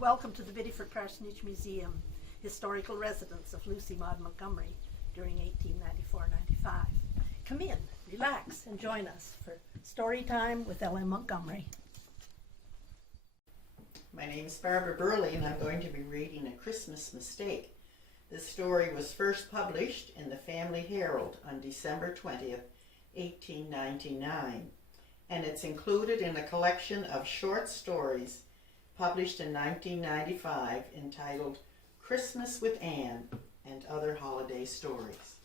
welcome to the Biddeford Parsonage Museum, historical residence of Lucy Maud Montgomery during 1894-95. Come in, relax, and join us for Storytime with LM Montgomery. My name is Barbara Burleigh, and I'm going to be reading A Christmas Mistake. This story was first published in the Family Herald on December 20th, 1899, and it's included in a collection of short stories published in 1995 entitled Christmas with Anne and Other Holiday Stories.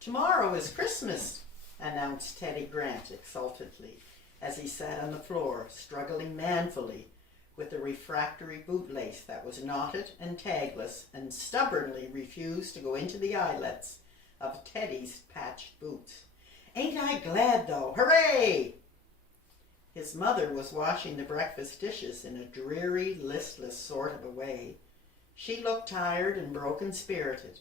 "Tomorrow is Christmas," announced Teddy Grant exultantly as he sat on the floor, struggling manfully with a refractory bootlace that was knotted and tagless and stubbornly refused to go into the eyelets of Teddy's patched boots. "Ain't I glad, though? Hooray!" His mother was washing the breakfast dishes in a dreary, listless sort of a way. She looked tired and broken-spirited.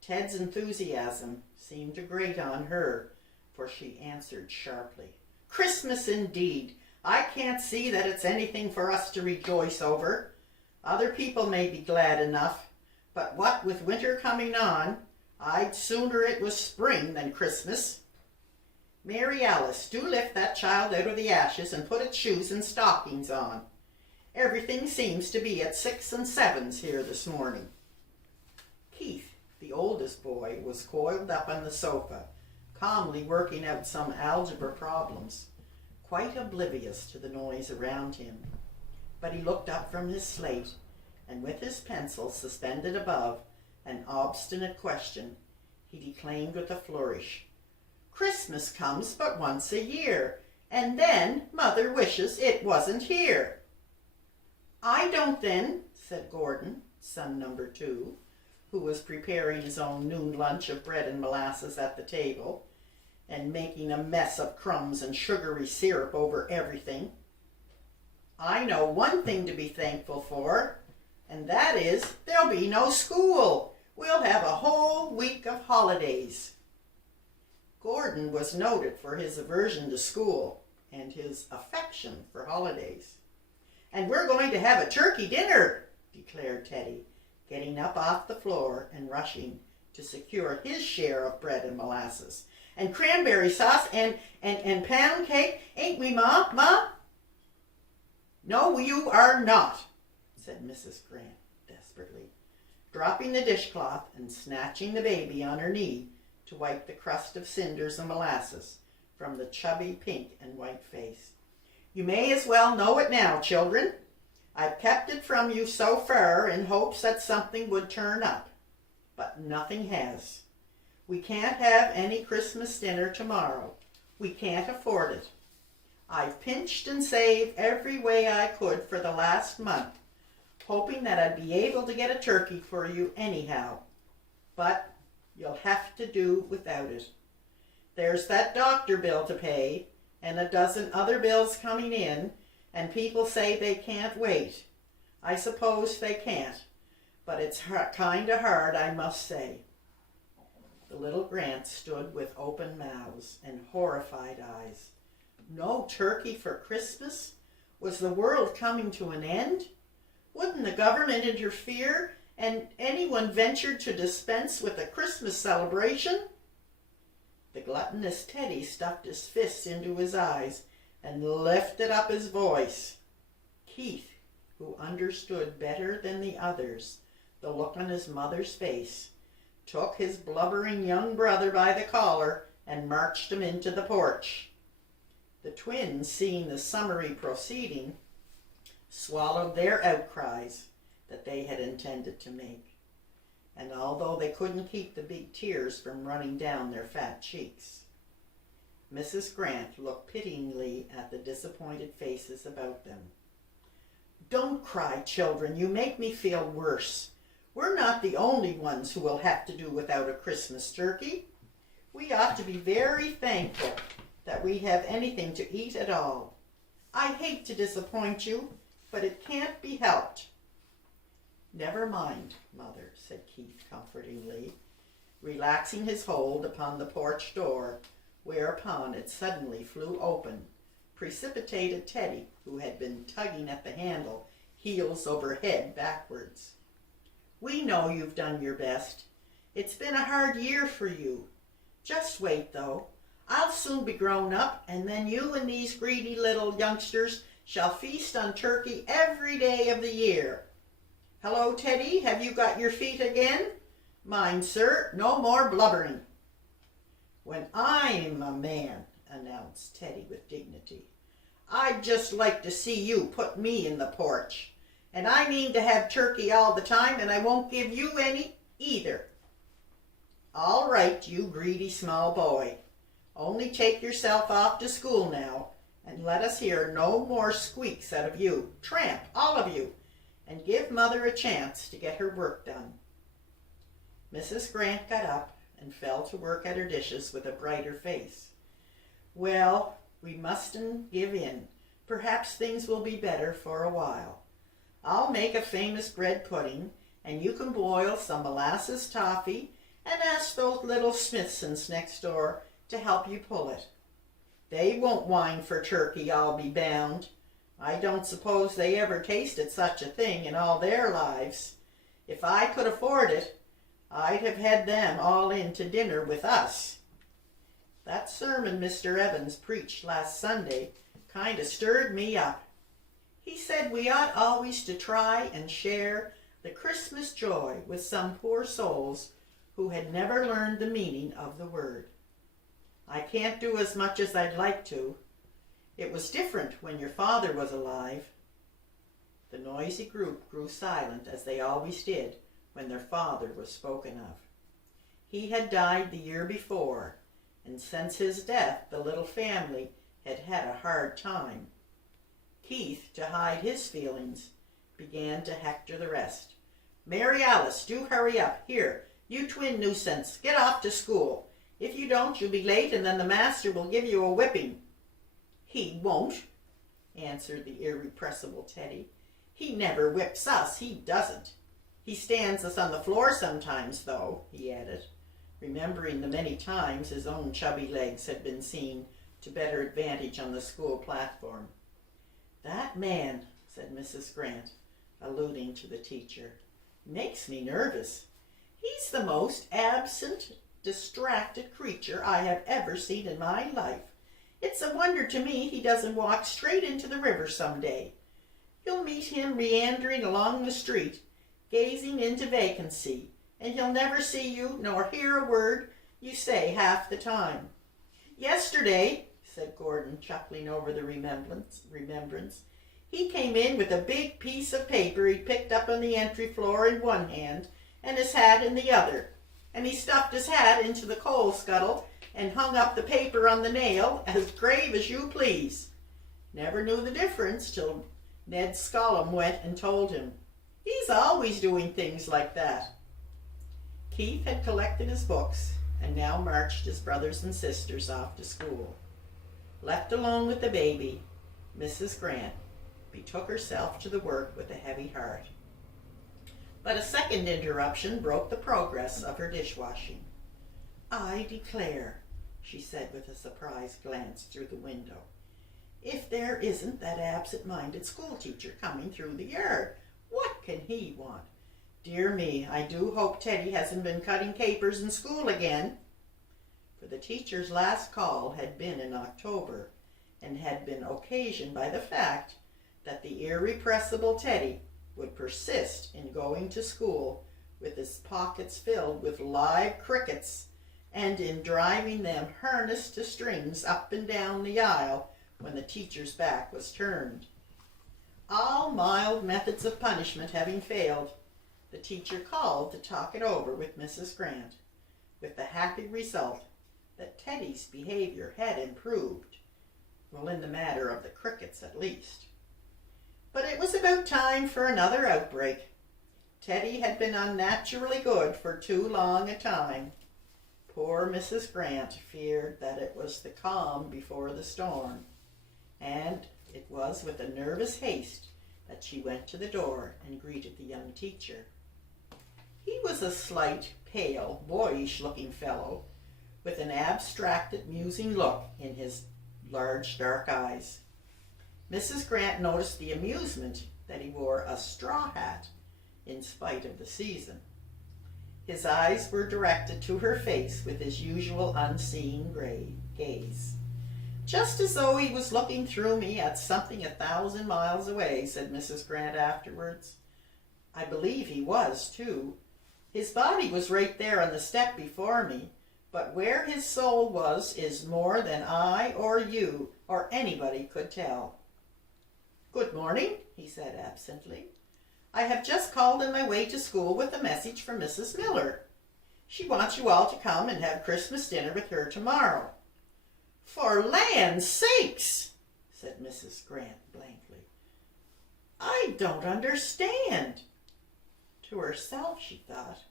Ted's enthusiasm seemed to grate on her, for she answered sharply, "Christmas indeed! I can't see that it's anything for us to rejoice over. Other people may be glad enough, but what with winter coming on, I'd sooner it was spring than Christmas. Mary Alice, do lift that child out of the ashes and put its shoes and stockings on. Everything seems to be at 6 and 7s here this morning." Keith, the oldest boy, was coiled up on the sofa, calmly working out some algebra problems, quite oblivious to the noise around him. But he looked up from his slate, and with his pencil suspended above an obstinate question, he declaimed with a flourish, "Christmas comes but once a year, and then Mother wishes it wasn't here." "I don't then," said Gordon, son number 2, who was preparing his own noon lunch of bread and molasses at the table, and making a mess of crumbs and sugary syrup over everything. "I know one thing to be thankful for, and that is there'll be no school. We'll have a whole week of holidays." Gordon was noted for his aversion to school and his affection for holidays. "And we're going to have a turkey dinner," declared Teddy, getting up off the floor and rushing to secure his share of bread and molasses. "And cranberry sauce and pound cake, ain't we, Ma? Ma?" "No, you are not," said Mrs. Grant desperately, dropping the dishcloth and snatching the baby on her knee to wipe the crust of cinders and molasses from the chubby pink and white face. "You may as well know it now, children. I've kept it from you so far in hopes that something would turn up, but nothing has. We can't have any Christmas dinner tomorrow. We can't afford it. I've pinched and saved every way I could for the last month, hoping that I'd be able to get a turkey for you anyhow. But you'll have to do without it. There's that doctor bill to pay, and a dozen other bills coming in, and people say they can't wait. I suppose they can't, but it's kind of hard, I must say." The little Grants stood with open mouths and horrified eyes. No turkey for Christmas? Was the world coming to an end? Wouldn't the government interfere and anyone ventured to dispense with a Christmas celebration? The gluttonous Teddy stuffed his fists into his eyes and lifted up his voice. Keith, who understood better than the others the look on his mother's face, took his blubbering young brother by the collar and marched him into the porch. The twins, seeing the summary proceeding, swallowed their outcries that they had intended to make, and although they couldn't keep the big tears from running down their fat cheeks, Mrs. Grant looked pityingly at the disappointed faces about them. "Don't cry, children. You make me feel worse. We're not the only ones who will have to do without a Christmas turkey. We ought to be very thankful that we have anything to eat at all. I hate to disappoint you, but it can't be helped." "Never mind, Mother," said Keith comfortingly, relaxing his hold upon the porch door whereupon it suddenly flew open, precipitated Teddy, who had been tugging at the handle, heels over head backwards. "We know you've done your best. It's been a hard year for you. Just wait, though. I'll soon be grown up, and then you and these greedy little youngsters shall feast on turkey every day of the year. Hello, Teddy, have you got your feet again? Mind, sir, no more blubbering." "When I'm a man," announced Teddy with dignity, "I'd just like to see you put me in the porch. And I mean to have turkey all the time, and I won't give you any either." "All right, you greedy small boy. Only take yourself off to school now, and let us hear no more squeaks out of you. Tramp, all of you, and give Mother a chance to get her work done." Mrs. Grant got up and fell to work at her dishes with a brighter face. "Well, we mustn't give in. Perhaps things will be better for a while. I'll make a famous bread pudding, and you can boil some molasses toffee and ask those little Smithsons next door to help you pull it. They won't whine for turkey, I'll be bound. I don't suppose they ever tasted such a thing in all their lives. If I could afford it, I'd have had them all in to dinner with us. That sermon Mr. Evans preached last Sunday kind of stirred me up. He said we ought always to try and share the Christmas joy with some poor souls who had never learned the meaning of the word. I can't do as much as I'd like to. It was different when your father was alive." The noisy group grew silent, as they always did when their father was spoken of. He had died the year before, and since his death the little family had had a hard time. Keith, to hide his feelings, began to hector the rest. "Mary Alice, do hurry up. Here, you twin nuisance, get off to school. If you don't, you'll be late, and then the master will give you a whipping." "He won't," answered the irrepressible Teddy. "He never whips us, he doesn't. He stands us on the floor sometimes, though," he added, remembering the many times his own chubby legs had been seen to better advantage on the school platform. "That man," said Mrs. Grant, alluding to the teacher, "makes me nervous. He's the most absent, distracted creature I have ever seen in my life. It's a wonder to me he doesn't walk straight into the river some day. You'll meet him meandering along the street, gazing into vacancy, and he'll never see you nor hear a word you say half the time. Yesterday," said Gordon, chuckling over the remembrance, "he came in with a big piece of paper he'd picked up on the entry floor in one hand and his hat in the other, and he stuffed his hat into the coal scuttle and hung up the paper on the nail as grave as you please. Never knew the difference till Ned Scullum went and told him. He's always doing things like that." Keith had collected his books and now marched his brothers and sisters off to school. Left alone with the baby, Mrs. Grant betook herself to the work with a heavy heart. But a second interruption broke the progress of her dishwashing. "I declare," she said with a surprised glance through the window, "if there isn't that absent-minded schoolteacher coming through the yard. What can he want? Dear me, I do hope Teddy hasn't been cutting capers in school again." For the teacher's last call had been in October, and had been occasioned by the fact that the irrepressible Teddy would persist in going to school with his pockets filled with live crickets, and in driving them harnessed to strings up and down the aisle when the teacher's back was turned. All mild methods of punishment having failed, the teacher called to talk it over with Mrs. Grant, with the happy result that Teddy's behavior had improved, well, in the matter of the crickets at least. But it was about time for another outbreak. Teddy had been unnaturally good for too long a time. Poor Mrs. Grant feared that it was the calm before the storm, and it was with a nervous haste that she went to the door and greeted the young teacher. He was a slight, pale, boyish-looking fellow, with an abstracted, musing look in his large dark eyes. Mrs. Grant noticed the amusement that he wore a straw hat in spite of the season. His eyes were directed to her face with his usual unseeing gaze. "Just as though he was looking through me at something 1,000 miles away," said Mrs. Grant afterwards. "I believe he was, too. His body was right there on the step before me, but where his soul was is more than I or you or anybody could tell." "Good morning," he said absently. "I have just called on my way to school with a message from Mrs. Miller. She wants you all to come and have Christmas dinner with her tomorrow." "For land's sakes," said Mrs. Grant blankly. "I don't understand." To herself she thought,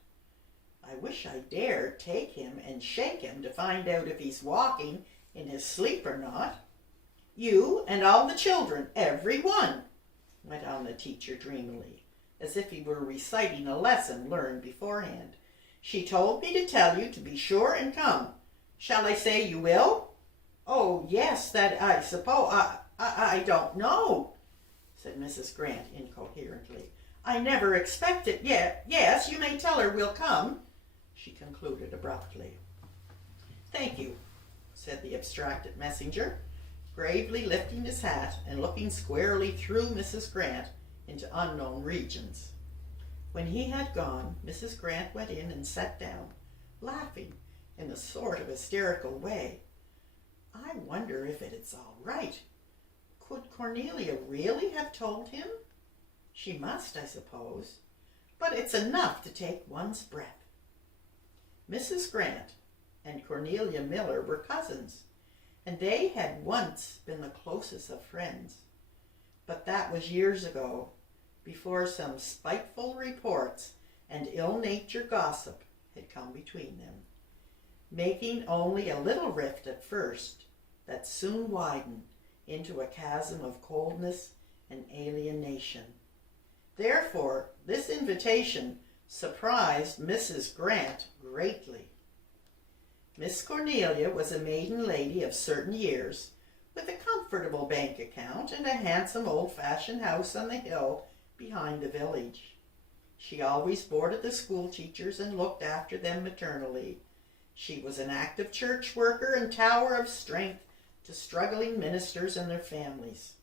"I wish I dared take him and shake him to find out if he's walking in his sleep or not. You and all the children, every one," went on the teacher dreamily, as if he were reciting a lesson learned beforehand. "She told me to tell you to be sure and come. Shall I say you will?" "Oh, yes, that I suppose, I don't know," said Mrs. Grant incoherently. "I never expected, yes, you may tell her we'll come," she concluded abruptly. "Thank you," said the abstracted messenger, gravely lifting his hat and looking squarely through Mrs. Grant into unknown regions. When he had gone, Mrs. Grant went in and sat down, laughing in a sort of hysterical way. "I wonder if it is all right. Could Cornelia really have told him? She must, I suppose. But it's enough to take one's breath." Mrs. Grant and Cornelia Miller were cousins, and they had once been the closest of friends. But that was years ago, before some spiteful reports and ill-natured gossip had come between them, making only a little rift at first that soon widened into a chasm of coldness and alienation. Therefore, this invitation surprised Mrs. Grant greatly. Miss Cornelia was a maiden lady of certain years, with a comfortable bank account and a handsome old-fashioned house on the hill behind the village. She always boarded the school teachers and looked after them maternally. She was an active church worker and tower of strength to struggling ministers and their families.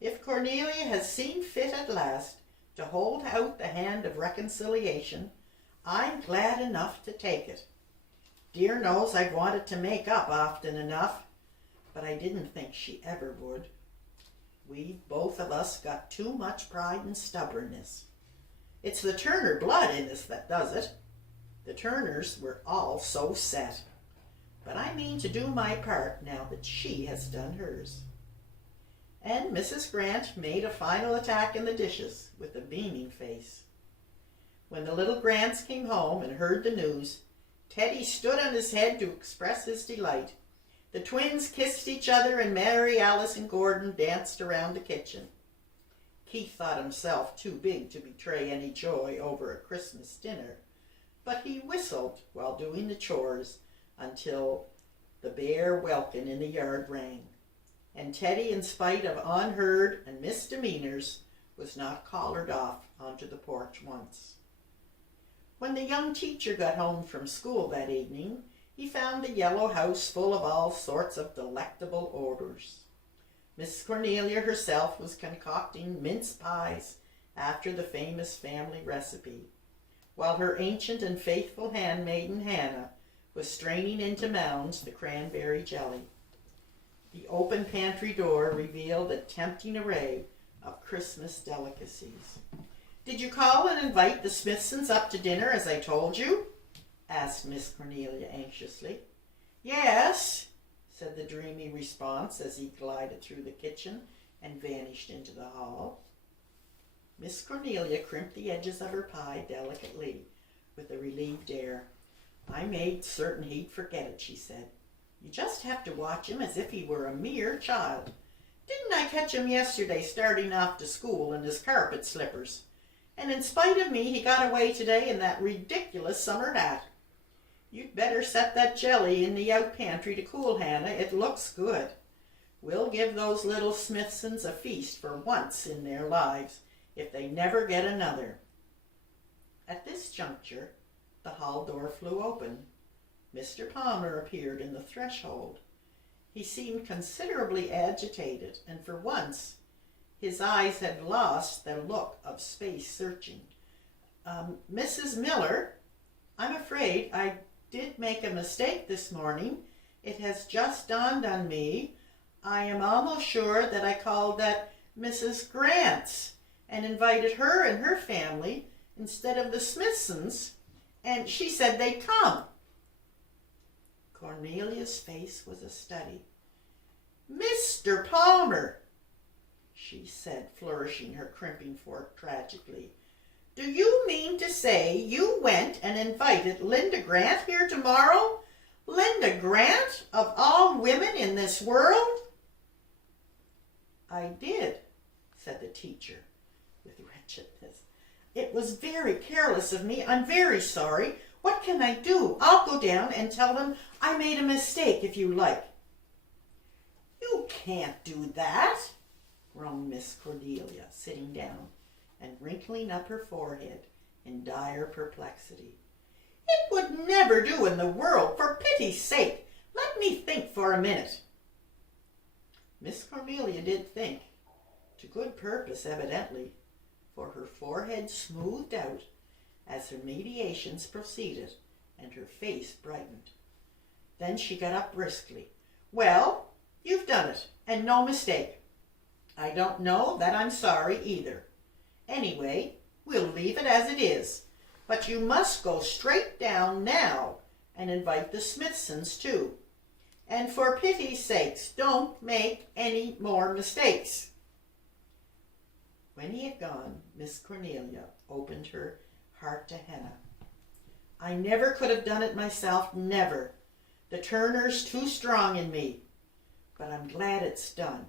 If Cornelia has seen fit at last to hold out the hand of reconciliation, I'm glad enough to take it. Dear knows I've wanted to make up often enough, but I didn't think she ever would. We've both of us got too much pride and stubbornness. It's the Turner blood in us that does it. The Turners were all so set. But I mean to do my part now that she has done hers." And Mrs. Grant made a final attack in the dishes with a beaming face. When the little Grants came home and heard the news, Teddy stood on his head to express his delight. The twins kissed each other, and Mary, Alice, and Gordon danced around the kitchen. Keith thought himself too big to betray any joy over a Christmas dinner, but he whistled while doing the chores until the bare welkin in the yard rang, and Teddy, in spite of unheard and misdemeanors, was not collared off onto the porch once. When the young teacher got home from school that evening, he found the yellow house full of all sorts of delectable odors. Miss Cornelia herself was concocting mince pies after the famous family recipe, while her ancient and faithful handmaiden Hannah was straining into mounds the cranberry jelly. The open pantry door revealed a tempting array of Christmas delicacies. "Did you call and invite the Smithsons up to dinner as I told you?" asked Miss Cornelia anxiously. "Yes," said the dreamy response as he glided through the kitchen and vanished into the hall. Miss Cornelia crimped the edges of her pie delicately with a relieved air. "I made certain he'd forget it," she said. "You just have to watch him as if he were a mere child. Didn't I catch him yesterday starting off to school in his carpet slippers? And in spite of me, he got away today in that ridiculous summer hat. You'd better set that jelly in the out pantry to cool, Hannah. It looks good. We'll give those little Smithsons a feast for once in their lives, if they never get another." At this juncture, the hall door flew open. Mr. Palmer appeared in the threshold. He seemed considerably agitated, and for once his eyes had lost their look of space searching. "Mrs. Miller, I'm afraid I did make a mistake this morning. It has just dawned on me. I am almost sure that I called at Mrs. Grant's and invited her and her family instead of the Smithsons, and she said they'd come." Cornelia's face was a study. "Mr. Palmer," she said, flourishing her crimping fork tragically, "do you mean to say you went and invited Linda Grant here tomorrow? Linda Grant, of all women in this world?" "I did," said the teacher with wretchedness. "It was very careless of me. I'm very sorry. What can I do? I'll go down and tell them I made a mistake if you like." "You can't do that," groaned Miss Cordelia, sitting down and wrinkling up her forehead in dire perplexity. "It would never do in the world. For pity's sake, let me think for a minute." Miss Cornelia did think, to good purpose evidently, for her forehead smoothed out as her meditations proceeded, and her face brightened. Then she got up briskly. "Well, you've done it, and no mistake. I don't know that I'm sorry either. Anyway, we'll leave it as it is. But you must go straight down now and invite the Smithsons too. And for pity's sakes, don't make any more mistakes." When he had gone, Miss Cornelia opened her heart to Hannah. "I never could have done it myself, never. The Turner's too strong in me. But I'm glad it's done.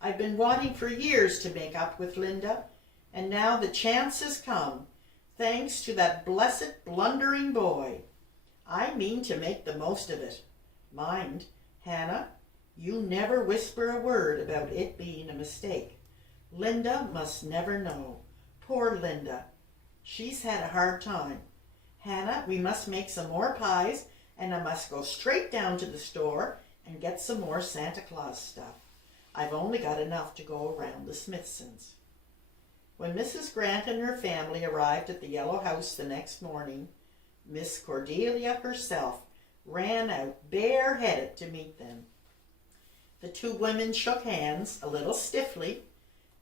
I've been wanting for years to make up with Linda, and now the chance has come, thanks to that blessed blundering boy. I mean to make the most of it. Mind, Hannah, you never whisper a word about it being a mistake. Linda must never know. Poor Linda. She's had a hard time. Hannah, we must make some more pies, and I must go straight down to the store and get some more Santa Claus stuff. I've only got enough to go around the Smithsons." When Mrs. Grant and her family arrived at the Yellow House the next morning, Miss Cordelia herself ran out bareheaded to meet them. The two women shook hands a little stiffly,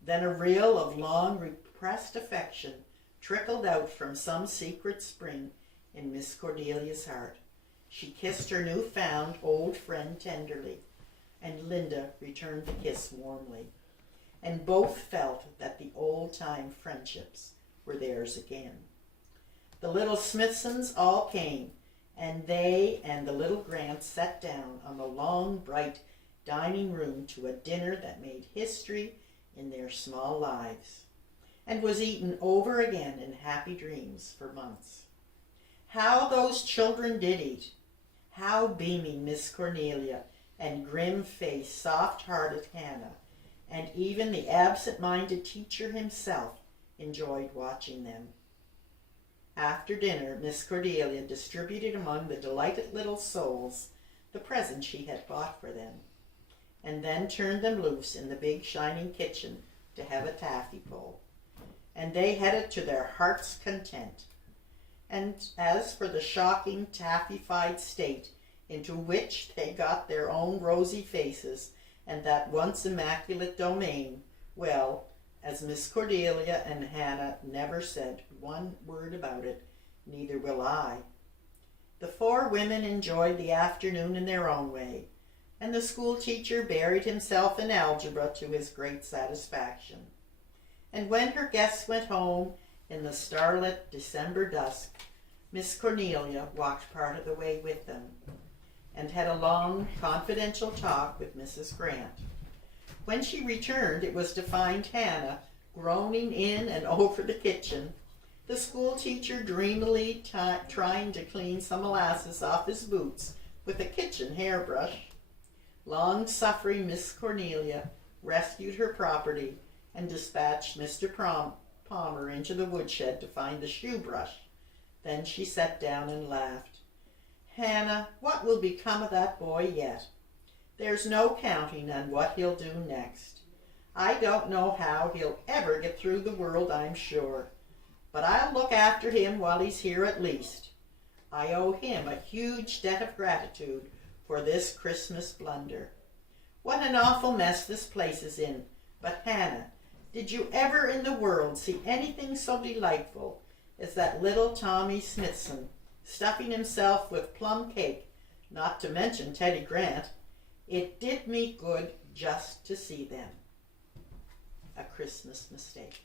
then a reel of long repressed affection trickled out from some secret spring in Miss Cordelia's heart. She kissed her new-found old friend tenderly, and Linda returned the kiss warmly, and both felt that the old-time friendships were theirs again. The little Smithsons all came, and they and the little Grants sat down on the long, bright dining room to a dinner that made history in their small lives, and was eaten over again in happy dreams for months. How those children did eat! How beaming Miss Cornelia and grim-faced, soft-hearted Hannah, and even the absent-minded teacher himself enjoyed watching them. After dinner, Miss Cordelia distributed among the delighted little souls the presents she had bought for them, and then turned them loose in the big shining kitchen to have a taffy pull, and they had it to their heart's content. And as for the shocking taffy-fied state into which they got their own rosy faces and that once immaculate domain, well, as Miss Cordelia and Hannah never said one word about it, neither will I. The four women enjoyed the afternoon in their own way, and the school teacher buried himself in algebra to his great satisfaction. And when her guests went home in the starlit December dusk, Miss Cornelia walked part of the way with them, and had a long, confidential talk with Mrs. Grant. When she returned, it was to find Hannah groaning in and over the kitchen, the the school teacher dreamily trying to clean some molasses off his boots with a kitchen hairbrush. Long-suffering Miss Cornelia rescued her property and dispatched Mr. Palmer into the woodshed to find the shoe brush. Then she sat down and laughed. Hannah, what will become of that boy yet? There's no counting on what he'll do next. I don't know how he'll ever get through the world, I'm sure. But I'll look after him while he's here at least. I owe him a huge debt of gratitude for this Christmas blunder. What an awful mess this place is in. But Hannah, did you ever in the world see anything so delightful as that little Tommy Smithson stuffing himself with plum cake, not to mention Teddy Grant? It did me good just to see them. A Christmas Mistake.